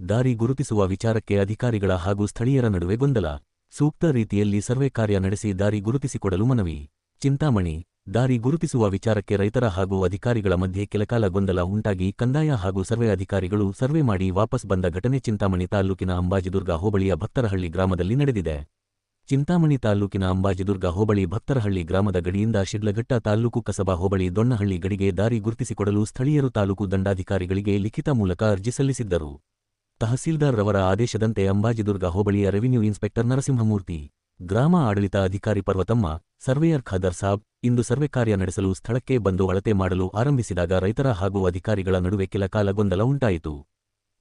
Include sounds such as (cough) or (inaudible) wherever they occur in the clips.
ದಾರಿ ಗುರುತಿಸುವ ವಿಚಾರಕ್ಕೆ ಅಧಿಕಾರಿಗಳ ಹಾಗೂ ಸ್ಥಳೀಯರ ನಡುವೆ ಗೊಂದಲ. ಸೂಕ್ತ ರೀತಿಯಲ್ಲಿ ಸರ್ವೆ ಕಾರ್ಯ ನಡೆಸಿ ದಾರಿ ಗುರುತಿಸಿಕೊಡಲು ಮನವಿ. ಚಿಂತಾಮಣಿ, ದಾರಿ ಗುರುತಿಸುವ ವಿಚಾರಕ್ಕೆ ರೈತರ ಹಾಗೂ ಅಧಿಕಾರಿಗಳ ಮಧ್ಯೆ ಕೆಲಕಾಲ ಗೊಂದಲ ಉಂಟಾಗಿ ಕಂದಾಯ ಹಾಗೂ ಸರ್ವೆ ಅಧಿಕಾರಿಗಳು ಸರ್ವೆ ಮಾಡಿ ವಾಪಸ್ ಬಂದ ಘಟನೆ ಚಿಂತಾಮಣಿ ತಾಲ್ಲೂಕಿನ ಅಂಬಾಜಿದುರ್ಗ ಹೋಬಳಿಯ ಭಕ್ತರಹಳ್ಳಿ ಗ್ರಾಮದಲ್ಲಿ ನಡೆದಿದೆ. ಚಿಂತಾಮಣಿ ತಾಲ್ಲೂಕಿನ ಅಂಬಾಜಿದುರ್ಗ ಹೋಬಳಿ ಭಕ್ತರಹಳ್ಳಿ ಗ್ರಾಮದ ಗಡಿಯಿಂದ ಶಿಡ್ಲಘಟ್ಟ ತಾಲ್ಲೂಕು ಕಸಬಾ ಹೋಬಳಿ ದೊಣ್ಣಹಳ್ಳಿ ಗಡಿಗೆ ದಾರಿ ಗುರುತಿಸಿಕೊಡಲು ಸ್ಥಳೀಯರು ತಾಲೂಕು ದಂಡಾಧಿಕಾರಿಗಳಿಗೆ ಲಿಖಿತ ಮೂಲಕ ಅರ್ಜಿ ಸಲ್ಲಿಸಿದ್ದರು. ತಹಸೀಲ್ದಾರ್ ರವರ ಆದೇಶದಂತೆ ಅಂಬಾಜಿದುರ್ಗ ಹೋಬಳಿಯ ರೆವಿನ್ಯೂ ಇನ್ಸ್ಪೆಕ್ಟರ್ ನರಸಿಂಹಮೂರ್ತಿ, ಗ್ರಾಮ ಆಡಳಿತ ಅಧಿಕಾರಿ ಪರ್ವತಮ್ಮ, ಸರ್ವೇಯರ್ ಖಾದರ್ ಸಾಬ್ ಇಂದು ಸರ್ವೆ ಕಾರ್ಯ ನಡೆಸಲು ಸ್ಥಳಕ್ಕೆ ಬಂದು ಅಳತೆ ಮಾಡಲು ಆರಂಭಿಸಿದಾಗ ರೈತರ ಹಾಗೂ ಅಧಿಕಾರಿಗಳ ನಡುವೆ ಕೆಲಕಾಲ ಗೊಂದಲ ಉಂಟಾಯಿತು.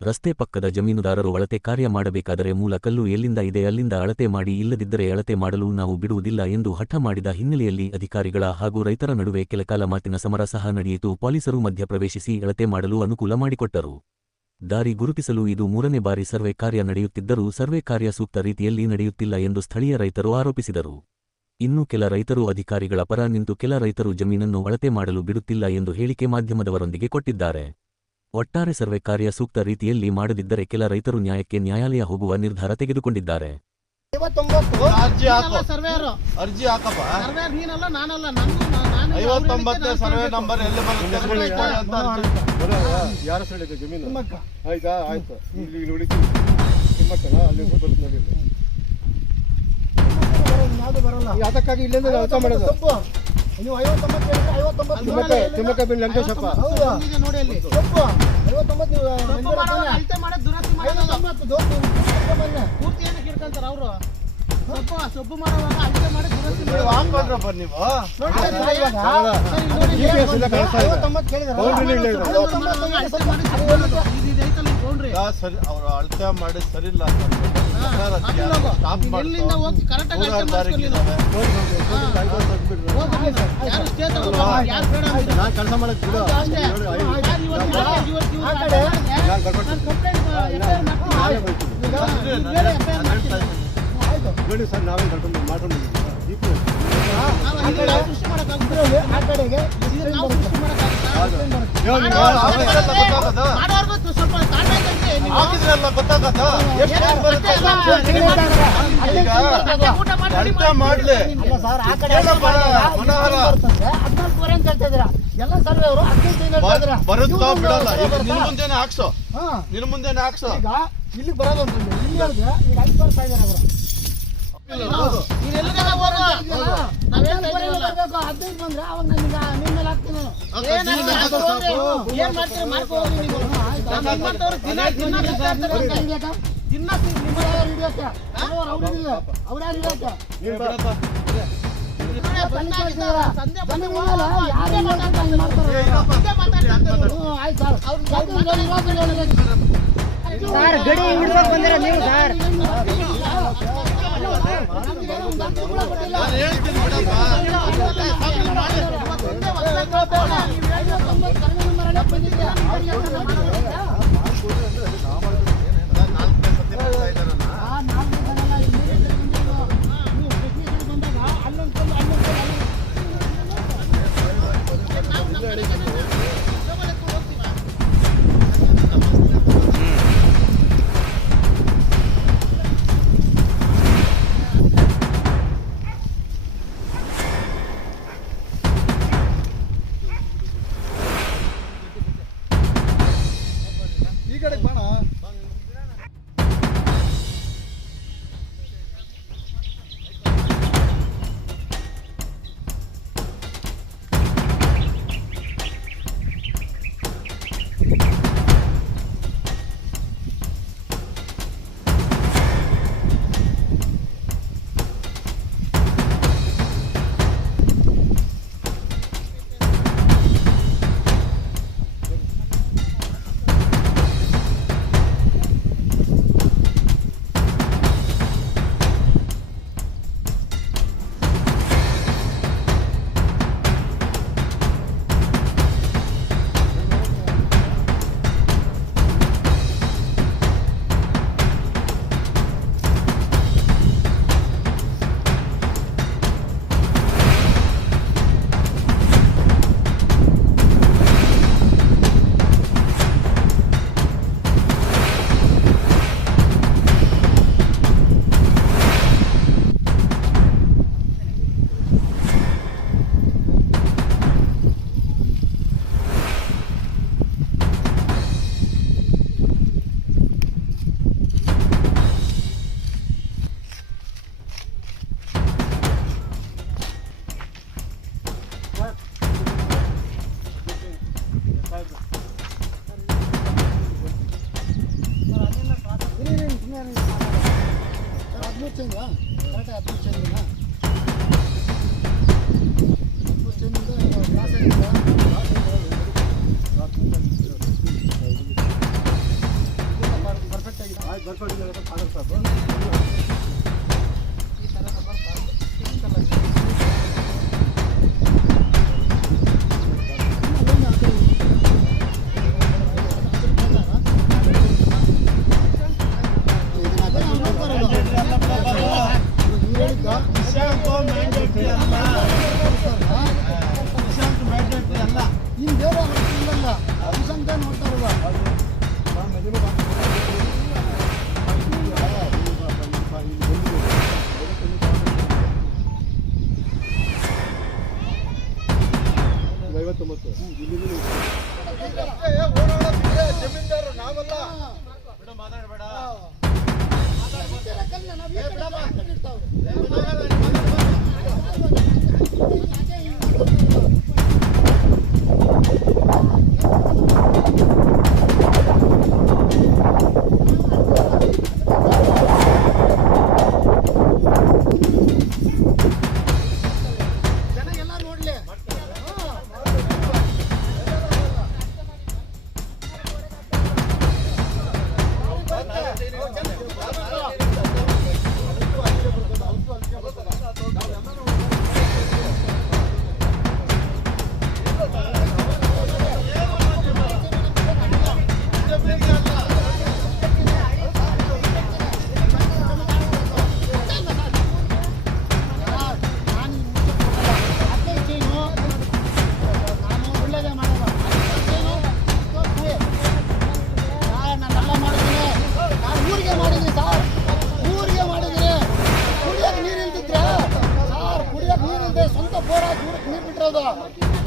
ರಸ್ತೆ ಪಕ್ಕದ ಜಮೀನುದಾರರು ಅಳತೆ ಕಾರ್ಯ ಮಾಡಬೇಕಾದರೆ ಮೂಲ ಕಲ್ಲು ಎಲ್ಲಿಂದ ಇದೆ ಅಲ್ಲಿಂದ ಅಳತೆ ಮಾಡಿ ಇಲ್ಲದಿದ್ದರೆ ಅಳತೆ ಮಾಡಲು ನಾವು ಬಿಡುವುದಿಲ್ಲ ಎಂದು ಹಠ ಮಾಡಿದ ಹಿನ್ನೆಲೆಯಲ್ಲಿ ಅಧಿಕಾರಿಗಳ ಹಾಗೂ ರೈತರ ನಡುವೆ ಕೆಲಕಾಲ ಮಾತಿನ ಸಮರ ಸಹ ನಡೆಯಿತು. ಪೊಲೀಸರು ಮಧ್ಯಪ್ರವೇಶಿಸಿ ಅಳತೆ ಮಾಡಲು ಅನುಕೂಲ ಮಾಡಿಕೊಟ್ಟರು. ದಾರಿ ಗುರುತಿಸಲು ಇದು ಮೂರನೇ ಬಾರಿ ಸರ್ವೆ ಕಾರ್ಯ ನಡೆಯುತ್ತಿದ್ದರೂ ಸರ್ವೆ ಕಾರ್ಯ ಸೂಕ್ತ ರೀತಿಯಲ್ಲಿ ನಡೆಯುತ್ತಿಲ್ಲ ಎಂದು ಸ್ಥಳೀಯ ರೈತರು ಆರೋಪಿಸಿದರು. ಇನ್ನು ಕೆಲ ರೈತರು ಅಧಿಕಾರಿಗಳ ಪರ ನಿಂತು ಕೆಲ ರೈತರು ಜಮೀನನ್ನು ಅಳತೆ ಮಾಡಲು ಬಿಡುತ್ತಿಲ್ಲ ಎಂದು ಹೇಳಿಕೆ ಮಾಧ್ಯಮದವರೊಂದಿಗೆ ಕೊಟ್ಟಿದ್ದಾರೆ. ಒಟ್ಟಾರೆ ಸರ್ವೆ ಕಾರ್ಯ ಸೂಕ್ತ ರೀತಿಯಲ್ಲಿ ಮಾಡದಿದ್ದರೆ ಕೆಲ ರೈತರು ನ್ಯಾಯಕ್ಕೆ ನ್ಯಾಯಾಲಯ ಹೋಗುವ ನಿರ್ಧಾರ ತೆಗೆದುಕೊಂಡಿದ್ದಾರೆ. ಐವತ್ತೊಂಬತ್ತು ಅರ್ಜಿ ಹಾಕೋ. ಸರ್ವೇಯರು ಅರ್ಜಿ ಹಾಕಪ್ಪ. ಸರ್ವೇಯರ್ ನೀನಲ್ಲ ನಾನಲ್ಲ ನಂದು ನಾ- ನಾನು ಐವತ್ತೊಂಬತ್ತನೇ ಅವ್ರ ಸರ್ವೆ ನಂಬರ್ ಎಲ್ಲಿ ಬರುತ್ತೆ ಸರ್ವೆ ಅಂತ ಇದೆ. ಯಾರ ಜಮೀನು. ಆಯ್ತಾ? ಆಯ್ತು. ಇಲ್ಲಿ ಇಲ್ಲಿ ಉಳಿತೀವಿ ತಿಮ್ಮಕ್ಕನ ಅಲ್ಲಿ? ಬರ್ತು ನೋಡಿ ಅದಕ್ಕಾಗಿ ಇಲ್ಲಿಂದ ಅರ್ಥ ಮಾಡೋದು ನೀವು ಐವತ್ತೊಂಬತ್ತು ಹೇಳಿದ್ರೆ ಐವತ್ತೊಂಬತ್ತು ತಿಮ್ಮಕ್ಕ ತಿಮ್ಮಕ್ಕ ಬಿನ್ ವೆಂಕಟೇಶಪ್ಪ ಹೌದು. ನೋಡಿ ಅಲ್ಲಿ. ತಪ್ಪು. ಐವತ್ತೊಂಬತ್ತು ನೀವು ಮಾಡೋದು ಅಳತೆ ಮಾಡೋದು ದುರಸ್ತಿ ಐವತ್ತೊಂಬತ್ತು ದೋಸ್ತು. ಪೂರ್ತಿ ಏನಕ್ಕೆ ಅವರು. ಸೊಪ್ಪು ಸೊಪ್ಪು ಮಾಡುವಾಗ ಅಳತೆ ಮಾಡಿ ದುರಸ್ತಿ ಹಾಕೊಂಡ್ರಪ್ಪ ನೀವು. ನೋಡಿ ಐವತ್ತೊಂಬತ್ತು ಅಳತೆ ಮಾಡಿ ಸರಿ ಅವ್ರು ಅಳತೆ ಮಾಡಿ ಸರಿ ಇಲ್ಲ ಅಲ್ಲಿ ಹೋಗು. ಅಳತೆ ನೂರಾರು ಮಾಡ್ಕೊ ನೀನು. ಯಾರು ಯಾರು ಬೇಡ ಕೆಲಸ ಮಾಡಕ್ಕೆ ಬಿಡು. ಅಷ್ಟೇ. ನೋಡಿ, ಸರಿ, ನಾವೇ ಕರ್ಕೊಂಡು ಮಾಡ್ಕೊಂಡು ಜೀಪು ನಾವು ಇಲ್ಲಿ ನಾವು ಸೃಷ್ಟಿ ಮಾಡೋಕ್ಕಾಗುತ್ತಾ? ಇದ್ರಲ್ಲಿ ಆ ಕಡೆಗೆ ನಾವು ಸೃಷ್ಟಿ? ಮಾಡ್ಲಿ ಸರ್ ಎಲ್ಲ ಸರ್ವೆ ಅವರು ಬರುತ್ತೋ ಬಿಡಲ್ಲ. ಈಗ? ನಿನ್ ಮುಂದೆನೆ ಹಾಕ್ಸೋ. ಹಾ. ನಿನ್ ಮುಂದೆನೆ ಹಾಕ್ಸೋ. ಈಗ ಇಲ್ಲಿಗೆ ಬರೋದು ಇಲ್ಲಿ ಹೇಳಿದ್ರೆ ಈಗ ಐದು ಸಾವಿರ ಸಾವಿರ ಅವರು. ಹದಿನೈದು ಬಂದ್ರೆ ಅವಾಗ ನಿಮ್ಮ ಮೇಲೆ ಹಾಕ್ತೀನಿ. ಮಾಡ್ತೀರಿ. ದಿನ ದಿನ ನಿಮ್ಮ ಬಂದಿದ್ದೀವಲ್ಲ, ಯಾರು ಇರ್ತಾರೆ. ಹಿಂಗೆ ಮಾತಾಡ್ತಾ ಇರ್ತಾರೆ ಇವ್ರು. ಸರ್ ಗಡಿ ಹಿಡಿದೋಗಿ ಬಂದಿರ ನೀವು ಸರ್ ನಾನು ಹೇಳ್ತೀನಿ ಪರ್ಫೆಕ್ಟ್ ಆಗಿದೆ ಆಯ್ತು ಬರ್ಕೊಂಡಿದ್ದಾರೆ ಐವತ್ತೊಂಬತ್ತು ಇಲ್ಲದೆ ಸ್ವಂತ ಬೋರ್ ಹಾಕಿ ನೀರು ಬಿಟ್ಟಿರೋದು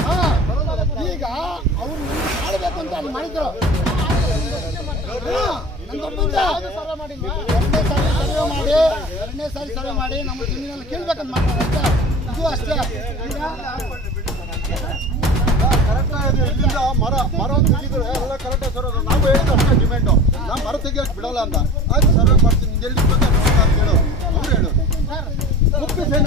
ಹಾಂ. ಈಗ ಅವ್ರು ಮಾಡಬೇಕು ಅಂತ ಅಲ್ಲಿ ಮಾಡಿದ್ರು. ಎರಡನೇ ಸಾರಿ ಸರ್ವೆ ಮಾಡಿ ಎರಡನೇ ಸಾರಿ ಸರ್ವೆ ಮಾಡಿ ನಮ್ಮ ಜಮೀನಲ್ಲಿ ಕೇಳ್ಬೇಕಂತ ಮಾಡ್ತಾರೆ ಇದು ಅಷ್ಟೇ. ಕರೆಕ್ಟಾಗಿ ಇಲ್ಲಿಂದ ಮರ ಮರ ತೆಗಿದ್ರೆ ಎಲ್ಲ ಕರೆಕ್ಟ್ ಸರೋದು ನಾವು ಹೇಳಿದ ಅಷ್ಟೇ ಡಿಮ್ಯಾಂಡು. ನಾವು ಮರ ತೆಗಿಯೋಕೆ ಬಿಡಲ್ಲ ಅಂತ. ಆಯ್ತು ಸರ್ವೆ ಮಾಡ್ತೀನಿ. ಎಲ್ಲಿ ಬೇಕಾದ್ರೆ ಹೇಳು ಅವ್ರು ಹೇಳು. ಮುಖ್ಯ ಸೈನ್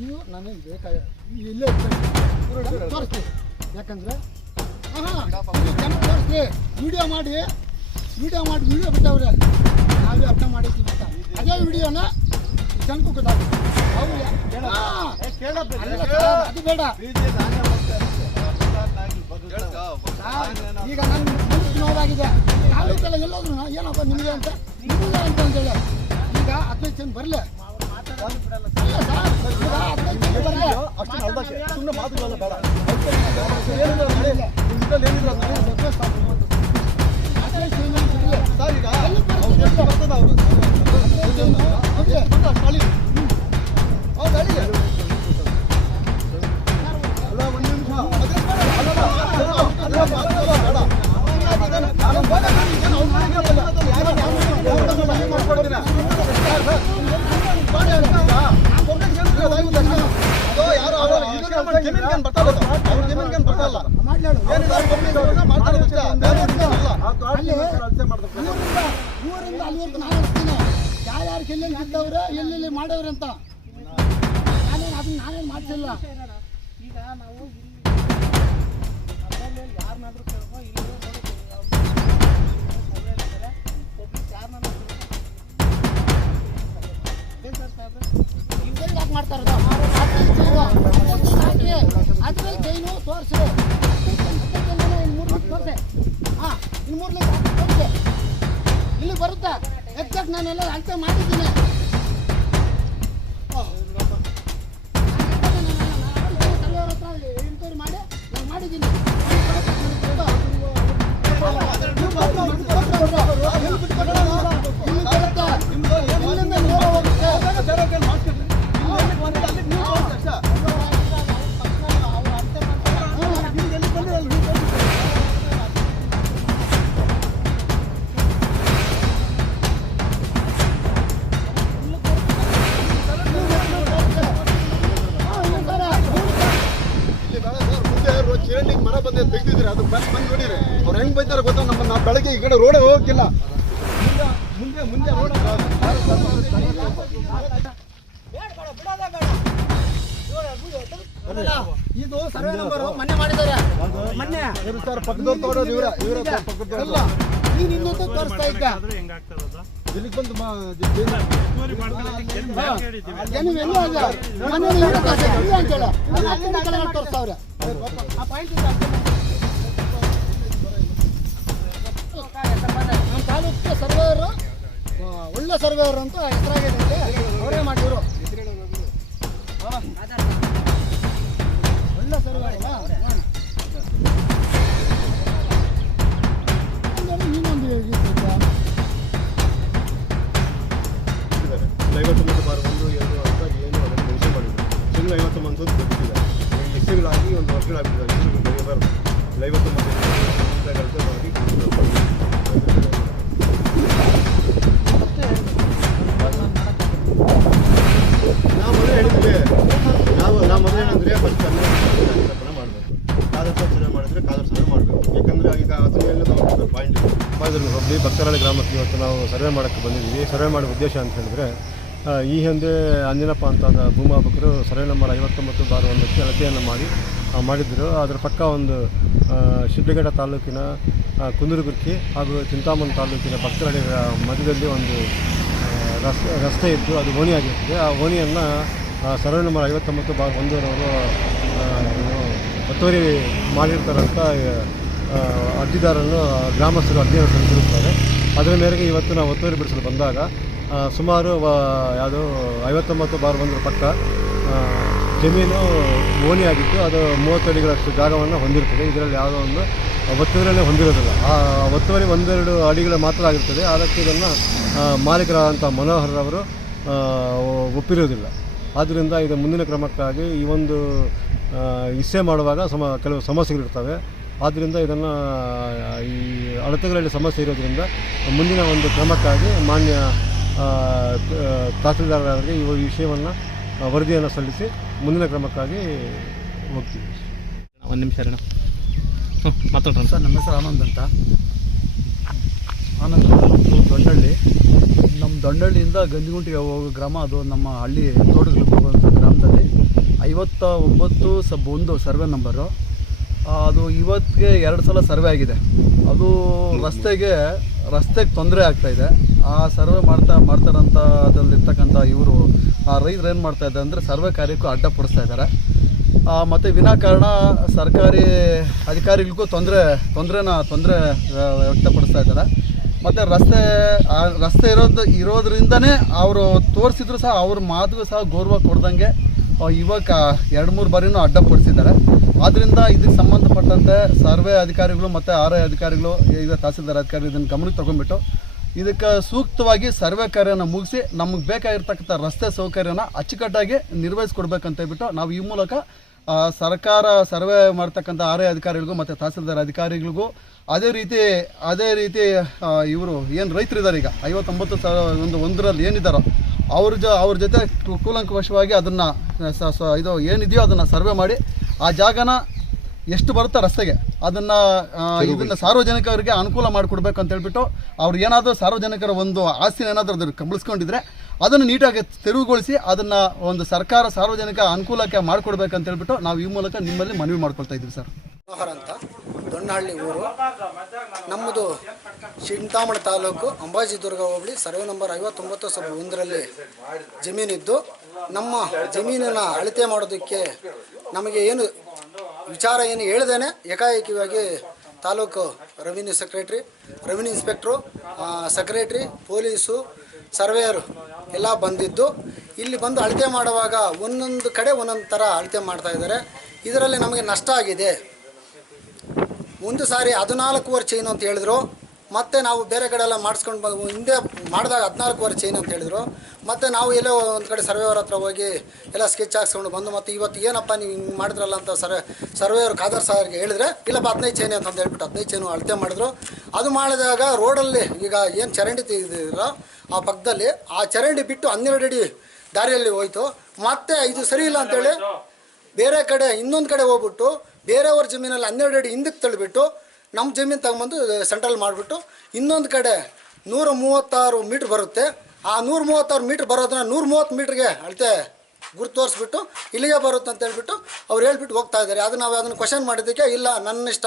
ನೀವು ನನಗೆ ಬೇಕಾಗ ಇಲ್ಲೇ ತೋರಿಸ್ತೀವಿ ಯಾಕಂದ್ರೆ ಜನ ತೋರಿಸ್ತೀವಿ ವಿಡಿಯೋ ಮಾಡಿ ವಿಡಿಯೋ ಮಾಡಿ ವಿಡಿಯೋ ಬಿಟ್ಟವ್ರೆ. ನಾವೇ ಅರ್ಥ ಮಾಡಿದ್ದೀವಿ ಅಂತ. ಅದೇ ವಿಡಿಯೋನ ಜನಕ್ಕೂ ಗೊತ್ತಾಗುತ್ತೆ. ಹಾ, ಅದು ಬೇಡ. ಈಗ ನನ್ನ ನೋವಾಗಿದೆ. ತಾಲೂಕೆಲ್ಲ ಎಲ್ಲೋದ್ರು ಏನಪ್ಪ ನಿಮಗೆ ಅಂತ? ನಿಮಗೆ ಅಂತ ಅಂತೇಳಿ. ಈಗ ಹದಿನೈದು ಜನ ಬರಲಿ. ಅಷ್ಟು ಅಲ್ದಕ್ಕೆ ಸುಮ್ಮನೆ ಮಾತುಗಳೆಲ್ಲ ಬೇಡ ಏನಿಲ್ಲ ನೋಡಿ, ನಿಮ್ ಇದ್ರಲ್ಲಿ ಏನಿಲ್ಲ ಅದು ನೋಡಿ, request ಆಗ್ಬೋದು. ಹದಿನೈದು ಜನ ಬರಲಿ ಸರ್ ಈಗ ಎಲ್ಲಿ ಅವ್ರು ಎಷ್ಟು ಬರ್ತದೆ ಅವ್ರು? ಓಕೆ ಬಂದ ಅಷ್ಟು ಅಳಿ. ಹೌದು, ಅಳಿ. ಅಲ್ಲ, ಒಂದ್ ನಿಮಿಷ. ಅದೇ ಬೇಡ. ಅಲ್ಲಲ್ಲ, ಅಲ್ಲ, ಅಲ್ಲ, ಮಾತುಗಳೆಲ್ಲ ಬೇಡ. ನಾನು ಹೋದಾಗ ನಾನು ಏನು ಅವ್ರ ಮನೆಗೆ ಬರಲ್ಲ. ಯಾರೋ ಅವ್ರು ಊರಿಂದ ಅಲ್ಲಿವರೆಗೂ ನಾನು ಹೇಳ್ತೀನಿ ಯಾರ್ಯಾರು ಎಲ್ಲೆಲ್ಲಿ ಬಿದ್ದವ್ರೆ ಎಲ್ಲೆಲ್ಲಿ ಮಾಡವ್ರೆ ಅಂತ. ನಾನೇನು ಅದನ್ನ ನಾನೇನು ಮಾಡ್ತಿಲ್ಲ ಈಗ ನಾವು ಯಾರನ್ನಾದ್ರೂ ಕೇಳ್ಕೊ ಯಾಕೆ ಮಾಡ್ತಾ ಇರೋದು ಅದ್ರಲ್ಲಿ ಚೈನು ಅದ್ರಲ್ಲಿ ಚೈನು ತೋರಿಸಿ ಹಾಂ ಮೂರು ಲಕ್ಷ ತೋರಿಸಿ ಇಲ್ಲಿ ಬರುತ್ತಾ ಎಕ್ಸಾಕ್ಟ್ ನಾನೆಲ್ಲ ಅಳತೆ ಮಾಡಿದ್ದೀನಿ. ಹೆಂಗ್ ಬೈತಾರೆ ಗೊತ್ತಾ? ನಮ್ಮ ನಾವು ಬೆಳಗ್ಗೆ ಈ ಕಡೆ ರೋಡೇ ಹೋಗಕ್ಕಿಲ್ಲ. ಮುಂದೆ ಮುಂದೆ ರೋಡ್ ಇದು ಸರ್ವೆ ನಂಬರ್ ಮಾಡಿದ್ದಾರೆ. ಮೊನ್ನೆ. ಸರ್ ಇವರ ಇವರ ಪಕ್ಕದ ಅಲ್ಲ ನೀನು ಇನ್ನೊಂದು ತೋರಿಸ್ತಾ ಇದ್ದ. ಇಲ್ಲಿಗೆ ಬಂದು ಮಾ- ಜ- ಜೈಲು- ನೀವು ಎಲ್ಲೂ ಅಲ್ಲ. ಮೊನ್ನೆ ಇವರೇ ತೋರಿಸ್ತಾರೆ ಇಲ್ಲ ಅಂತೇಳಿ ಅದು ಅಲ್ಲಿಂದ ಕೆಳಗಡೆ ತೋರಿಸ್ತಾವ್ರೆ ತಾಲೂಕಿಗೆ ಸರ್ವೇಯರು ಒಳ್ಳೆ ಸರ್ವೇಯರ್ ಅಂತ ಹೆಸರಾಗಿದೆ ಅವರೇ ಮಾಡಿದ್ರು ಮಾಡಿದ್ರು ಹೋಗಲಿ ಭಕ್ತರಾಳಿ ಗ್ರಾಮಕ್ಕೆ ಇವತ್ತು ನಾವು ಸರ್ವೆ ಮಾಡೋಕ್ಕೆ ಬಂದಿದ್ದೀವಿ. ಸರ್ವೆ ಮಾಡೋ ಉದ್ದೇಶ ಅಂತ ಹೇಳಿದ್ರೆ ಈ ಹಿಂದೆ ಅಂಜನಪ್ಪ ಅಂತ ಭೂಮಾಪಕರು ಸರ್ವೆ ನಂಬರ್ ಐವತ್ತೊಂಬತ್ತು ಬಾರ್ ಒಂದಕ್ಕೆ ಅಳತೆಯನ್ನು ಮಾಡಿ ಮಾಡಿದ್ದರು ಅದರ ಪಕ್ಕ ಒಂದು ಶಿಡ್ಲಘಟ್ಟ ತಾಲೂಕಿನ ಕುಂದುರುಗುರ್ಕಿ ಹಾಗೂ ಚಿಂತಾಮಣಿ ತಾಲೂಕಿನ ಭಕ್ತರಳ್ಳಿ ಮಧ್ಯದಲ್ಲಿ ಒಂದು ರಸ್ತೆ ರಸ್ತೆ ಇತ್ತು. ಅದು ಓಣಿಯಾಗಿರ್ತದೆ ಆ ಓಣಿಯನ್ನು ಸರ್ವೆ ನಂಬರ್ ಐವತ್ತೊಂಬತ್ತು ಬಾರ್ ಒಂದರವರು ಒತ್ತುವರಿ ಮಾಡಿರ್ತಾರಂತ ಆ, ಅರ್ಜಿದಾರನ್ನು ಗ್ರಾಮಸ್ಥರು ಅರ್ಜಿಯನ್ನು ಸಲ್ಲಿಸಿರುತ್ತಾರೆ. ಅದರ ಮೇರೆಗೆ ಇವತ್ತು ನಾವು ಒತ್ತುವರಿ ಬಿಡಿಸಲು ಬಂದಾಗ ಸುಮಾರು ಯಾವುದು ಐವತ್ತೊಂಬತ್ತು ಬಾರ್ ಒಂದರ ಪಕ್ಕ ಜಮೀನು ಓಣಿಯಾಗಿತ್ತು ಅದು ಮೂವತ್ತು ಅಡಿಗಳಷ್ಟು ಜಾಗವನ್ನು ಹೊಂದಿರುತ್ತದೆ. ಇದರಲ್ಲಿ ಯಾವುದೋ ಒಂದು ಒತ್ತುವರಿಯನ್ನೇ ಹೊಂದಿರೋದಿಲ್ಲ. ಆ ಒತ್ತುವರಿ ಒಂದೆರಡು ಅಡಿಗಳು ಮಾತ್ರ ಆಗಿರ್ತದೆ. ಅದಕ್ಕೆ ಇದನ್ನು ಮಾಲೀಕರಾದಂಥ ಮನೋಹರ್ ಅವರು ಒಪ್ಪಿರೋದಿಲ್ಲ ಆದ್ದರಿಂದ ಇದು ಮುಂದಿನ ಕ್ರಮಕ್ಕಾಗಿ ಈ ಒಂದು ಇಸ್ಸೆ ಮಾಡುವಾಗ ಸಮ ಕೆಲವು ಸಮಸ್ಯೆಗಳಿರ್ತವೆ. ಆದ್ದರಿಂದ ಇದನ್ನು ಈ ಅಳತೆಗಳಲ್ಲಿ ಸಮಸ್ಯೆ ಇರೋದ್ರಿಂದ ಮುಂದಿನ ಒಂದು ಕ್ರಮಕ್ಕಾಗಿ ಮಾನ್ಯ ತಹಸೀಲ್ದಾರರಿಗೆ ಈ ವಿಷಯವನ್ನು ವರದಿಯನ್ನು ಸಲ್ಲಿಸಿ ಮುಂದಿನ ಕ್ರಮಕ್ಕಾಗಿ ಹೋಗ್ತೀವಿ. ಒಂದು ನಿಮಿಷ ರೀ ಹ್ಞೂ ಮಾತಾಡ್ರಿ. ಸರ್ ನಮ್ಮ ಹೆಸರು ಆನಂದ್ ಅಂತ. ಆನಂದ್ ನಮ್ಮದು ದೊಡ್ಡಹಳ್ಳಿ. ನಮ್ಮ ದೊಡ್ಡಹಳ್ಳಿಯಿಂದ ಗಂಜಿಗುಂಟಿಗೆ ಹೋಗೋ ಗ್ರಾಮ ಅದು ನಮ್ಮ ಹಳ್ಳಿ ತೋಟಗಳಿಗೆ ಹೋಗುವಂಥ ಗ್ರಾಮದಲ್ಲಿ ಐವತ್ತ ಒಂಬತ್ತು ಸಬ್ ಒಂದು ಸರ್ವೆ ನಂಬರು. ಅದು ಇವತ್ತಿಗೆ ಎರಡು ಸಲ ಸರ್ವೆ ಆಗಿದೆ. ಅದು ರಸ್ತೆಗೆ ರಸ್ತೆಗೆ ತೊಂದರೆ ಆಗ್ತಾ ಇದೆ. ಆ ಸರ್ವೆ ಮಾಡ್ತಾ ಮಾಡ್ತಾರಂಥ ಅದರಲ್ಲಿರ್ತಕ್ಕಂಥ ಇವರು, ಆ ರೈತರು ಏನು ಮಾಡ್ತಾ ಇದ್ದಾರೆ ಅಂದರೆ ಸರ್ವೆ ಕಾರ್ಯಕ್ಕೂ ಅಡ್ಡಪಡಿಸ್ತಾ ಇದ್ದಾರೆ. ಮತ್ತು ವಿನಾಕಾರಣ ಸರ್ಕಾರಿ ಅಧಿಕಾರಿಗಳಿಗೂ ತೊಂದರೆ, ತೊಂದರೆನ, ತೊಂದರೆ ವ್ಯಕ್ತಪಡಿಸ್ತಾ ಇದ್ದಾರೆ. ಮತ್ತು ರಸ್ತೆ ರಸ್ತೆ ಇರೋದು, ಇರೋದ್ರಿಂದನೇ ಅವರು ತೋರಿಸಿದ್ರು ಸಹ, ಅವ್ರ ಮಾತಿಗೂ ಸಹ ಗೌರವ ಕೊಡ್ದಂಗೆ ಇವಾಗ ಎರಡು ಮೂರು ಬಾರಿನೂ ಅಡ್ಡಪಡಿಸಿದ್ದಾರೆ ಆದ್ದರಿಂದ ಇದಕ್ಕೆ ಸಂಬಂಧಪಟ್ಟಂತೆ ಸರ್ವೆ ಅಧಿಕಾರಿಗಳು ಮತ್ತು ಆರ್ ಐ ಅಧಿಕಾರಿಗಳು, ಈಗ ತಹಸೀಲ್ದಾರ್ ಅಧಿಕಾರಿ ಇದನ್ನು ಗಮನಕ್ಕೆ ತೊಗೊಂಡ್ಬಿಟ್ಟು ಇದಕ್ಕೆ ಸೂಕ್ತವಾಗಿ ಸರ್ವೆ ಕಾರ್ಯನ ಮುಗಿಸಿ ನಮಗೆ ಬೇಕಾಗಿರ್ತಕ್ಕಂಥ ರಸ್ತೆ ಸೌಕರ್ಯನ ಅಚ್ಚುಕಟ್ಟಾಗಿ ನಿರ್ವಹಿಸ್ಕೊಡ್ಬೇಕಂತ ಹೇಳ್ಬಿಟ್ಟು ನಾವು ಈ ಮೂಲಕ ಸರ್ಕಾರ ಸರ್ವೆ ಮಾಡ್ತಕ್ಕಂಥ ಆರ್ ಐ ಅಧಿಕಾರಿಗಳಿಗೂ ಮತ್ತು ತಹಸೀಲ್ದಾರ್ ಅಧಿಕಾರಿಗಳಿಗೂ ಅದೇ ರೀತಿ ಅದೇ ರೀತಿ ಇವರು ಏನು ರೈತರಿದ್ದಾರೆ ಈಗ, ಐವತ್ತೊಂಬತ್ತು ಸಾವಿರ ಒಂದು ಒಂದರಲ್ಲಿ ಏನಿದ್ದಾರೋ ಅವ್ರ ಜೊ ಅವ್ರ ಜೊತೆ ಕೂಲಂಕಷವಾಗಿ ಅದನ್ನು ಇದು ಏನಿದೆಯೋ ಅದನ್ನು ಸರ್ವೆ ಮಾಡಿ ಆ ಜಾಗನ ಎಷ್ಟು ಬರುತ್ತೋ ರಸ್ತೆಗೆ ಅದನ್ನ ಇದನ್ನು ಇದನ್ನ ಸಾರ್ವಜನಿಕರಿಗೆ ಅನುಕೂಲ ಮಾಡಿಕೊಡ್ಬೇಕು ಅಂತ ಹೇಳ್ಬಿಟ್ಟು ಅವ್ರು ಏನಾದರೂ ಸಾರ್ವಜನಿಕರ ಒಂದು ಆಸ್ತಿನ ಏನಾದರೂ ಅದ್ರ ಕಬಳಿಸ್ಕೊಂಡಿದ್ರೆ ಅದನ್ನು ನೀಟಾಗಿ ತೆರವುಗೊಳಿಸಿ ಅದನ್ನು ಒಂದು ಸರ್ಕಾರ ಸಾರ್ವಜನಿಕ ಅನುಕೂಲಕ್ಕೆ ಮಾಡಿಕೊಡ್ಬೇಕಂತ ಹೇಳ್ಬಿಟ್ಟು ನಾವು ಈ ಮೂಲಕ ನಿಮ್ಮಲ್ಲಿ ಮನವಿ ಮಾಡ್ಕೊಳ್ತಾ ಇದ್ದೀವಿ ಸರ್. ಅಂತ, ದೊಣ್ಣಹಳ್ಳಿ ಊರು. ನಮ್ಮದು ಚಿಂತಾಮಣಿ ತಾಲೂಕು ಅಂಬಾಜಿ ದುರ್ಗ ಹೋಬಳಿ, ಸರ್ವೆ ನಂಬರ್ ಐವತ್ತೊಂಬತ್ತು, ಸಬ್ ಒಂದರಲ್ಲಿ ಜಮೀನಿದ್ದು. ನಮ್ಮ ಜಮೀನನ್ನು ಅಳತೆ ಮಾಡೋದಕ್ಕೆ ನಮಗೆ ಏನು ವಿಚಾರ ಏನು ಹೇಳ್ದೇನೆ, ಏಕಾಏಕಿಯಾಗಿ taluk revenue secretary revenue inspector secretary police surveyor ಎಲ್ಲ ಬಂದಿದ್ದು. ಇಲ್ಲಿ ಬಂದು ಅಳತೆ ಮಾಡುವಾಗ ಒಂದೊಂದು ಕಡೆ ಒಂದೊಂದು ಥರ ಅಳತೆ ಮಾಡ್ತಾ ಇದ್ದಾರೆ. ಇದರಲ್ಲಿ ನಮಗೆ ನಷ್ಟ ಆಗಿದೆ. ಒಂದು ಸಾರಿ ಹದಿನಾಲ್ಕೂವರೆ ಚೈನ್ ಅಂತ ಹೇಳಿದ್ರು. ಮತ್ತೆ ನಾವು ಬೇರೆ ಕಡೆ ಎಲ್ಲ ಮಾಡಿಸ್ಕೊಂಡು ಬಂದು ಹಿಂದೆ ಮಾಡಿದಾಗ ಹದಿನಾಲ್ಕೂವರೆ ಚೈನ್ ಅಂತ ಹೇಳಿದ್ರು. ಮತ್ತೆ ನಾವು ಎಲ್ಲೋ ಒಂದು ಕಡೆ ಸರ್ವೇವರ್ ಹತ್ರ ಹೋಗಿ ಎಲ್ಲ ಸ್ಕೆಚ್ ಹಾಕ್ಸ್ಕೊಂಡು ಬಂದು ಮತ್ತು ಇವತ್ತು ಏನಪ್ಪ ನೀವು ಹಿಂಗೆ ಮಾಡಿದ್ರಲ್ಲ ಅಂತ ಸರ್ ಸರ್ವೇಯರ್ ಖಾದರ್ ಸಾರ್ಗೆ ಹೇಳಿದ್ರೆ, ಇಲ್ಲಪ್ಪ ಹದಿನೈದು ಚೈನ್ ಅಂತ ಹೇಳ್ಬಿಟ್ಟು ಹದಿನೈದು ಚೈನು ಅಳತೆ ಮಾಡಿದ್ರು. ಅದು ಮಾಡಿದಾಗ ರೋಡಲ್ಲಿ ಈಗ ಏನು ಚರಂಡಿ ತೆಗೆದಿರೋ ಆ ಪಕ್ಕದಲ್ಲಿ ಆ ಚರಂಡಿ ಬಿಟ್ಟು ಹನ್ನೆರಡು ಅಡಿ ದಾರಿಯಲ್ಲಿ ಹೋಯ್ತು. ಮತ್ತೆ ಇದು ಸರಿ ಇಲ್ಲ ಅಂತೇಳಿ ಬೇರೆ ಕಡೆ ಇನ್ನೊಂದು ಕಡೆ ಹೋಗ್ಬಿಟ್ಟು ಬೇರೆಯವ್ರ ಜಮೀನಲ್ಲಿ ಹನ್ನೆರಡು ಅಡಿ ಹಿಂದಕ್ಕೆ ತಳ್ಳಿಬಿಟ್ಟು ನಮ್ಮ ಜಮೀನು ತಗೊಂಬಂದು ಸೆಂಟ್ರಲ್ ಮಾಡಿಬಿಟ್ಟು ಇನ್ನೊಂದು ಕಡೆ ನೂರ ಮೂವತ್ತಾರು ಮೀಟ್ರ್ ಬರುತ್ತೆ. ಆ ನೂರ ಮೂವತ್ತಾರು ಮೀಟ್ರ್ ಬರೋದನ್ನ ನೂರ ಮೂವತ್ತು ಮೀಟ್ರಿಗೆ ಅಳತೆ ಗುರು ತೋರಿಸ್ಬಿಟ್ಟು ಇಲ್ಲಿಗೆ ಬರುತ್ತೆ ಅಂತ ಹೇಳ್ಬಿಟ್ಟು ಅವ್ರು ಹೇಳ್ಬಿಟ್ಟು ಹೋಗ್ತಾ ಇದ್ದಾರೆ. ಅದು ನಾವು ಅದನ್ನು ಕ್ವಶನ್ ಮಾಡಿದ್ದಕ್ಕೆ, ಇಲ್ಲ ನನ್ನ ಇಷ್ಟ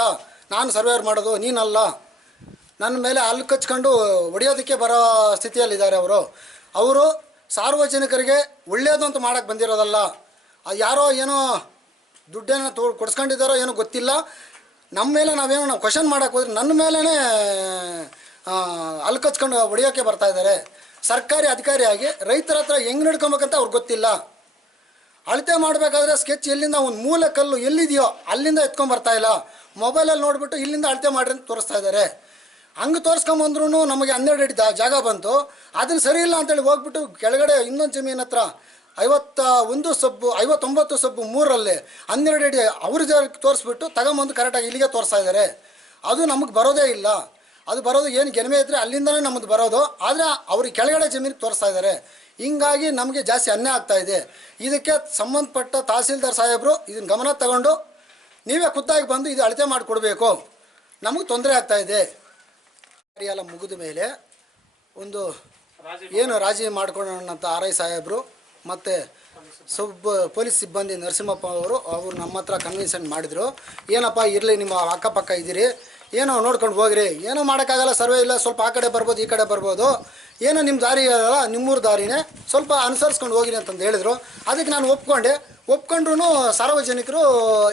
ನಾನು ಸರ್ವೇರ್ ಮಾಡೋದು, ನೀನಲ್ಲ. ನನ್ನ ಮೇಲೆ ಅಲ್ಲಿ ಕಚ್ಕೊಂಡು ಹೊಡೆಯೋದಕ್ಕೆ ಬರೋ ಸ್ಥಿತಿಯಲ್ಲಿದ್ದಾರೆ ಅವರು. ಅವರು ಸಾರ್ವಜನಿಕರಿಗೆ ಒಳ್ಳೆಯದು ಅಂತ ಮಾಡೋಕ್ಕೆ ಬಂದಿರೋದಲ್ಲ. ಯಾರೋ ಏನೋ ದುಡ್ಡೇನೋ ತೋ, ಕೊಡ್ಸ್ಕೊಂಡಿದ್ದಾರೋ ಏನೋ ಗೊತ್ತಿಲ್ಲ. ನಮ್ಮ ಮೇಲೆ ನಾವೇನೋ ನಾವು ಕ್ವಶನ್ ಮಾಡೋಕೆ ಹೋದ್ರೆ ನನ್ನ ಮೇಲೇ ಅಲ್ಕಚ್ಕೊಂಡು ಹೊಡಿಯೋಕೆ ಬರ್ತಾ ಇದ್ದಾರೆ. ಸರ್ಕಾರಿ ಅಧಿಕಾರಿಯಾಗಿ ರೈತರ ಹತ್ರ ಹೆಂಗೆ ನಡ್ಕೊಬೇಕಂತ ಅವ್ರಿಗೆ ಗೊತ್ತಿಲ್ಲ. ಅಳತೆ ಮಾಡಬೇಕಾದ್ರೆ ಸ್ಕೆಚ್ ಎಲ್ಲಿಂದ ಒಂದು ಮೂಲ ಕಲ್ಲು ಎಲ್ಲಿದೆಯೋ ಅಲ್ಲಿಂದ ಎತ್ಕೊಂಬರ್ತಾ ಇಲ್ಲ. ಮೊಬೈಲಲ್ಲಿ ನೋಡಿಬಿಟ್ಟು ಇಲ್ಲಿಂದ ಅಳತೆ ಮಾಡ್ರಿ ಅಂತ ತೋರಿಸ್ತಾ ಇದ್ದಾರೆ. ಹಂಗೆ ತೋರಿಸ್ಕೊಂಬಂದ್ರೂ ನಮಗೆ ಹನ್ನೆರಡು ಅಡಿ ಜಾಗ ಬಂತು. ಅದನ್ನು ಸರಿ ಇಲ್ಲ ಅಂತೇಳಿ ಹೋಗ್ಬಿಟ್ಟು ಕೆಳಗಡೆ ಇನ್ನೊಂದು ಜಮೀನ್ ಹತ್ರ ಐವತ್ತ ಒಂದು ಸಬ್ಬು, ಐವತ್ತೊಂಬತ್ತು ಸಬ್ಬು ಮೂರರಲ್ಲಿ ಹನ್ನೆರಡು ಅಡಿ ಅವ್ರ ಜಾಗಕ್ಕೆ ತೋರಿಸ್ಬಿಟ್ಟು ತಗೊಂಬಂದು ಕರೆಕ್ಟಾಗಿ ಇಲ್ಲಿಗೆ ತೋರಿಸ್ತಾ ಇದ್ದಾರೆ. ಅದು ನಮಗೆ ಬರೋದೇ ಇಲ್ಲ. ಅದು ಬರೋದು ಏನು ಗೆಲ್ಮೆ ಇದ್ದರೆ ಅಲ್ಲಿಂದನೇ ನಮ್ಮದು ಬರೋದು. ಆದರೆ ಅವ್ರಿಗೆ ಕೆಳಗಡೆ ಜಮೀನಿಗೆ ತೋರಿಸ್ತಾ ಇದ್ದಾರೆ. ಹಿಂಗಾಗಿ ನಮಗೆ ಜಾಸ್ತಿ ಅನ್ಯಾಯ ಆಗ್ತಾ ಇದೆ. ಇದಕ್ಕೆ ಸಂಬಂಧಪಟ್ಟ ತಹಸೀಲ್ದಾರ್ ಸಾಹೇಬರು ಇದನ್ನು ಗಮನ ತಗೊಂಡು ನೀವೇ ಖುದ್ದಾಗಿ ಬಂದು ಇದು ಅಳತೆ ಮಾಡಿಕೊಡ್ಬೇಕು. ನಮಗೆ ತೊಂದರೆ ಆಗ್ತಾ ಇದೆ. ಎಲ್ಲ ಮುಗಿದ ಮೇಲೆ ಒಂದು ಏನು ರಾಜಿ ಮಾಡ್ಕೊಳ್ಳೋಣಂತ ಆರ್ ಐ ಸಾಹೇಬರು ಮತ್ತು ಸೊಬ್ಬ ಪೊಲೀಸ್ ಸಿಬ್ಬಂದಿ ನರಸಿಂಹಪ್ಪ ಅವರು ಅವರು ನಮ್ಮ ಹತ್ರ ಕನ್ವಿನ್ಸನ್ ಮಾಡಿದರು. ಏನಪ್ಪ, ಇರಲಿ, ನಿಮ್ಮ ಅಕ್ಕಪಕ್ಕ ಇದ್ದೀರಿ. ಏನೋ ನೋಡ್ಕೊಂಡು ಹೋಗ್ರಿ. ಏನೋ ಮಾಡೋಕ್ಕಾಗಲ್ಲ, ಸರ್ವೆ ಇಲ್ಲ. ಸ್ವಲ್ಪ ಆ ಕಡೆ ಬರ್ಬೋದು, ಈ ಕಡೆ ಬರ್ಬೋದು. ಏನೋ ನಿಮ್ಮ ದಾರಿ ಅಲ್ಲ ನಿಮ್ಮೂರ ದಾರಿನೇ. ಸ್ವಲ್ಪ ಅನುಸರಿಸ್ಕೊಂಡು ಹೋಗಿರಿ ಅಂತಂದು ಹೇಳಿದರು. ಅದಕ್ಕೆ ನಾನು ಒಪ್ಕೊಂಡೆ. ಒಪ್ಕೊಂಡ್ರೂ ಸಾರ್ವಜನಿಕರು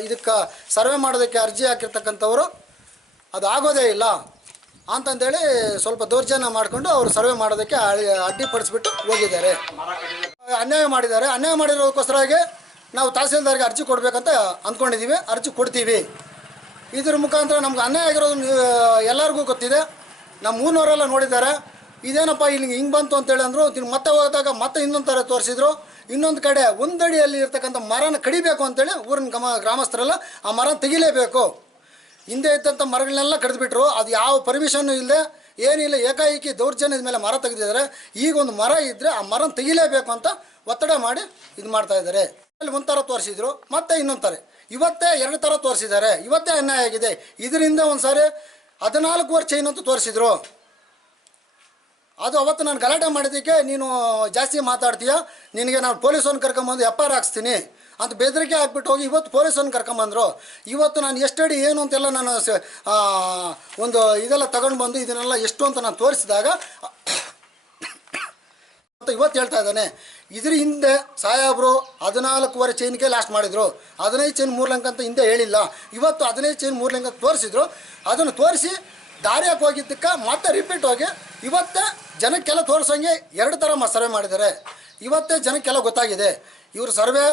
ಇದಕ್ಕೆ ಸರ್ವೆ ಮಾಡೋದಕ್ಕೆ ಅರ್ಜಿ ಹಾಕಿರ್ತಕ್ಕಂಥವ್ರು, ಅದು ಆಗೋದೇ ಇಲ್ಲ. ಅಂತಂದೇಳಿ ಸ್ವಲ್ಪ ದೌರ್ಜನ್ಯ ಮಾಡಿಕೊಂಡು ಅವರು ಸರ್ವೆ ಮಾಡೋದಕ್ಕೆ ಅಡಿ- ಅಡ್ಡಿಪಡಿಸ್ಬಿಟ್ಟು ಹೋಗಿದ್ದಾರೆ. ಅನ್ಯಾಯ ಮಾಡಿದ್ದಾರೆ. ಅನ್ಯಾಯ ಮಾಡಿರೋದಕ್ಕೋಸ್ಕರವಾಗಿ ನಾವು ತಹಸೀಲ್ದಾರ್ಗೆ ಅರ್ಜಿ ಕೊಡಬೇಕಂತ ಅಂದ್ಕೊಂಡಿದ್ದೀವಿ. ಅರ್ಜಿ ಕೊಡ್ತೀವಿ. ಇದ್ರ ಮುಖಾಂತರ ನಮ್ಗೆ ಅನ್ಯಾಯ ಆಗಿರೋದು ಎಲ್ಲರಿಗೂ ಗೊತ್ತಿದೆ. ನಮ್ಮ ಮೂರ್ನವರೆಲ್ಲ ನೋಡಿದ್ದಾರೆ. ಇದೇನಪ್ಪ ಇಲ್ಲಿ ಹಿಂಗೆ ಬಂತು ಅಂತೇಳಿ ಅಂದರು ಮತ್ತೆ ಹೋದಾಗ ಮತ್ತೆ ಇನ್ನೊಂದು ಥರ ತೋರಿಸಿದ್ರು. ಇನ್ನೊಂದು ಕಡೆ ಒಂದಡಿಯಲ್ಲಿ ಇರ್ತಕ್ಕಂಥ ಮರನ ಕಡಿಬೇಕು ಅಂತೇಳಿ ಊರಿನ ಗಮ ಗ್ರಾಮಸ್ಥರೆಲ್ಲ ಆ ಮರ ತೆಗಿಲೇಬೇಕು. ಹಿಂದೆ ಇದ್ದಂಥ ಮರಗಳನ್ನೆಲ್ಲ ಕಡಿದ್ಬಿಟ್ರು, ಅದು ಯಾವ ಪರ್ಮಿಷನ್ನು ಇಲ್ಲದೆ, ಏನಿಲ್ಲ, ಏಕಾಏಕಿ ದೌರ್ಜನ್ಯದ ಮೇಲೆ ಮರ ತೆಗೆದಿದ್ದಾರೆ. ಈಗ ಒಂದು ಮರ ಇದ್ದರೆ ಆ ಮರನ ತೆಗಿಲೇಬೇಕು ಅಂತ ಒತ್ತಡ ಮಾಡಿ ಇದು ಮಾಡ್ತಾ ಇದ್ದಾರೆ. ಅಲ್ಲಿ ಒಂದು ಥರ ತೋರಿಸಿದ್ರು, ಮತ್ತೆ ಇನ್ನೊಂದು ಇವತ್ತೇ ಎರಡು ಥರ ತೋರಿಸಿದ್ದಾರೆ. ಇವತ್ತೇ ಅನ್ಯಾಯ ಆಗಿದೆ. ಇದರಿಂದ ಒಂದು ಸಾರಿ ಹದಿನಾಲ್ಕುವರೆ ಚೈನ್ ಅಂತ ತೋರಿಸಿದ್ರು. ಅದು ಅವತ್ತು ನಾನು ಗಲಾಟೆ ಮಾಡಿದ್ದಕ್ಕೆ ನೀನು ಜಾಸ್ತಿ ಮಾತಾಡ್ತೀಯ? ನಿನಗೆ ನಾನು ಪೊಲೀಸನ್ನು ಕರ್ಕೊಂಬಂದು ಎಫ್ ಆರ್ ಹಾಕ್ಸ್ತೀನಿ. ಅಂತ ಬೆದರಿಕೆ ಹಾಕ್ಬಿಟ್ಟು ಹೋಗಿ ಇವತ್ತು ಪೊಲೀಸನ್ನು ಕರ್ಕೊಂಬಂದರು. ಇವತ್ತು ನಾನು ಎಷ್ಟಡಿ ಏನು ಅಂತೆಲ್ಲ ನಾನು ಒಂದು ಇದೆಲ್ಲ ತಗೊಂಡು ಬಂದು ಇದನ್ನೆಲ್ಲ ಎಷ್ಟು ಅಂತ ನಾನು ತೋರಿಸಿದಾಗ (coughs) ಅಂತ ಇವತ್ತು ಹೇಳ್ತಾ ಇದ್ದಾನೆ, ಇದ್ರ ಹಿಂದೆ ಸಾಯಾಬ್ರು ಹದಿನಾಲ್ಕೂವರೆ ಚೈನ್ಗೆ ಲಾಸ್ಟ್ ಮಾಡಿದರು. ಹದಿನೈದು ಚೈನ್ ಮೂರು ಲಂಕ ಅಂತ ಹಿಂದೆ ಹೇಳಿಲ್ಲ. ಇವತ್ತು ಹದಿನೈದು ಚೈನ್ ಮೂರು ಲಂಕ ತೋರಿಸಿದ್ರು. ಅದನ್ನು ತೋರಿಸಿ ದಾರಿಯಾಗಿ ಹೋಗಿದ್ದಕ್ಕೆ ಮತ್ತೆ ರಿಪೀಟ್ ಹೋಗಿ ಇವತ್ತೇ ಜನಕ್ಕೆಲ್ಲ ತೋರಿಸೋಂಗೆ ಎರಡು ಥರ ಸರ್ವೆ ಮಾಡಿದ್ದಾರೆ. ಇವತ್ತೇ ಜನಕ್ಕೆಲ್ಲ ಗೊತ್ತಾಗಿದೆ. ಇವರು ಸರ್ವೆ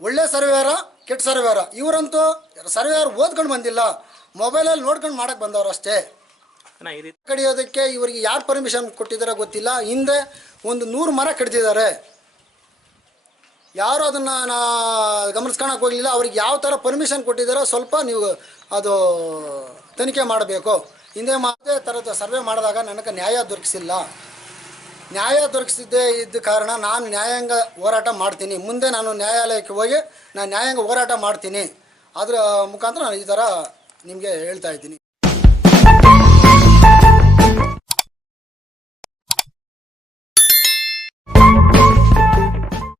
ಒಳ್ಳೆ ಸರ್ವೇರ ಕೆಟ್ಟ ಸರ್ವೇರ ಇವರಂತೂ ಸರ್ವೇರ್ ಓದ್ಕೊಂಡು ಬಂದಿಲ್ಲ. ಮೊಬೈಲಲ್ಲಿ ನೋಡ್ಕೊಂಡು ಮಾಡಕ್ಕೆ ಬಂದವರು ಅಷ್ಟೇ. ಕಡಿಯೋದಕ್ಕೆ ಇವರಿಗೆ ಯಾರು ಪರ್ಮಿಷನ್ ಕೊಟ್ಟಿದ್ದಾರೋ ಗೊತ್ತಿಲ್ಲ. ಹಿಂದೆ ಒಂದು ನೂರು ಮರ ಕಡಿದಿದ್ದಾರೆ. ಯಾರು ಅದನ್ನು ನಾ ಗಮನಿಸ್ಕೊಳಕ್ಕೆ ಹೋಗಲಿಲ್ಲ. ಅವ್ರಿಗೆ ಯಾವ ಥರ ಪರ್ಮಿಷನ್ ಕೊಟ್ಟಿದ್ದಾರೋ ಸ್ವಲ್ಪ ನೀವು ಅದು ತನಿಖೆ ಮಾಡಬೇಕು. ಹಿಂದೆ ಮಾತೇ ಥರದ ಸರ್ವೆ ಮಾಡಿದಾಗ ನನಗೆ ನ್ಯಾಯ ದೊರಕಿಸಿಲ್ಲ. ನ್ಯಾಯ ದೊರಕಿಸಿದ್ದೇ ಇದ್ದ ಕಾರಣ ನಾನು ನ್ಯಾಯಾಂಗ ಹೋರಾಟ ಮಾಡ್ತೀನಿ. ಮುಂದೆ ನಾನು ನ್ಯಾಯಾಲಯಕ್ಕೆ ಹೋಗಿ ನಾನು ನ್ಯಾಯಾಂಗ ಹೋರಾಟ ಮಾಡ್ತೀನಿ. ಅದರ ಮುಖಾಂತರ ನಾನು ಈ ಥರ ನಿಮಗೆ ಹೇಳ್ತಾ ಇದ್ದೀನಿ.